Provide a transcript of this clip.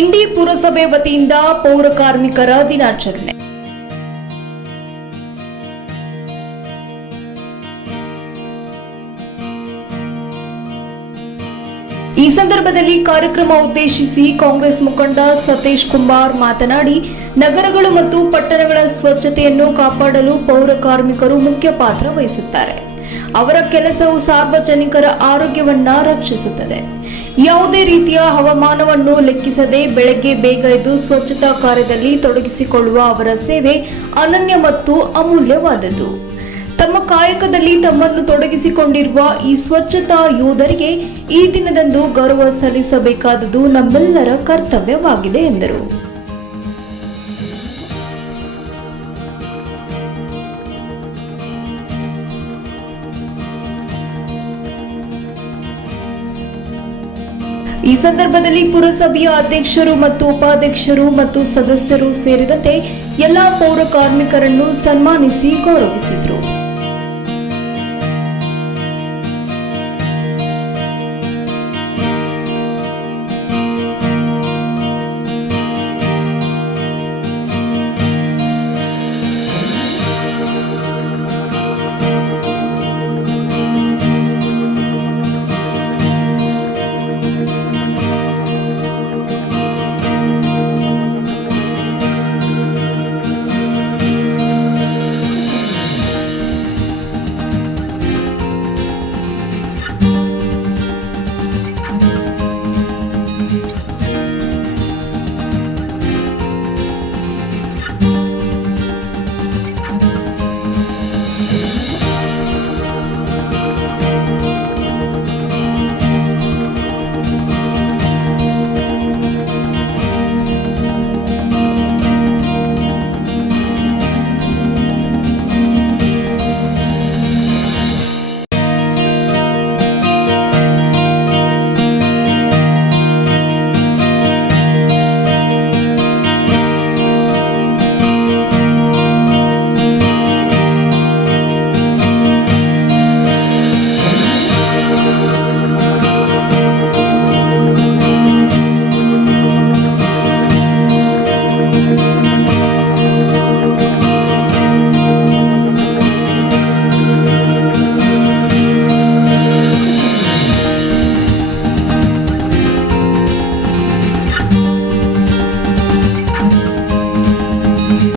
ಇಂಡಿ ಪುರಸಭೆ ವತಿಯಿಂದ ಪೌರ ಕಾರ್ಮಿಕರ ದಿನಾಚರಣೆ. ಈ ಸಂದರ್ಭದಲ್ಲಿ ಕಾರ್ಯಕ್ರಮ ಉದ್ದೇಶಿಸಿ ಕಾಂಗ್ರೆಸ್ ಮುಖಂಡ ಸತೀಶ್ ಕುಮಾರ್ ಮಾತನಾಡಿ, ನಗರಗಳು ಮತ್ತು ಪಟ್ಟಣಗಳ ಸ್ವಚ್ಛತೆಯನ್ನು ಕಾಪಾಡಲು ಪೌರ ಕಾರ್ಮಿಕರು ಮುಖ್ಯ ಪಾತ್ರ ವಹಿಸುತ್ತಾರೆ. ಅವರ ಕೆಲಸವು ಸಾರ್ವಜನಿಕರ ಆರೋಗ್ಯವನ್ನ ರಕ್ಷಿಸುತ್ತದೆ. ಯಾವುದೇ ರೀತಿಯ ಹವಾಮಾನವನ್ನು ಲೆಕ್ಕಿಸದೆ ಬೆಳಗ್ಗೆ ಬೇಗ ಎದ್ದು ಸ್ವಚ್ಛತಾ ಕಾರ್ಯದಲ್ಲಿ ತೊಡಗಿಸಿಕೊಳ್ಳುವ ಅವರ ಸೇವೆ ಅನನ್ಯ ಮತ್ತು ಅಮೂಲ್ಯವಾದದ್ದು. ತಮ್ಮ ಕಾಯಕದಲ್ಲಿ ತಮ್ಮನ್ನು ತೊಡಗಿಸಿಕೊಂಡಿರುವ ಈ ಸ್ವಚ್ಛತಾ ಯೋಧರಿಗೆ ಈ ದಿನದಂದು ಗೌರವ ಸಲ್ಲಿಸಬೇಕಾದದ್ದು ನಮ್ಮೆಲ್ಲರ ಕರ್ತವ್ಯವಾಗಿದೆ ಎಂದರು. ಈ ಸಂದರ್ಭದಲ್ಲಿ ಪುರಸಭೆಯ ಅಧ್ಯಕ್ಷರು ಮತ್ತು ಉಪಾಧ್ಯಕ್ಷರು ಮತ್ತು ಸದಸ್ಯರು ಸೇರಿದಂತೆ ಎಲ್ಲಾ ಪೌರ ಕಾರ್ಮಿಕರನ್ನು ಸನ್ಮಾನಿಸಿ ಗೌರವಿಸಿದರು.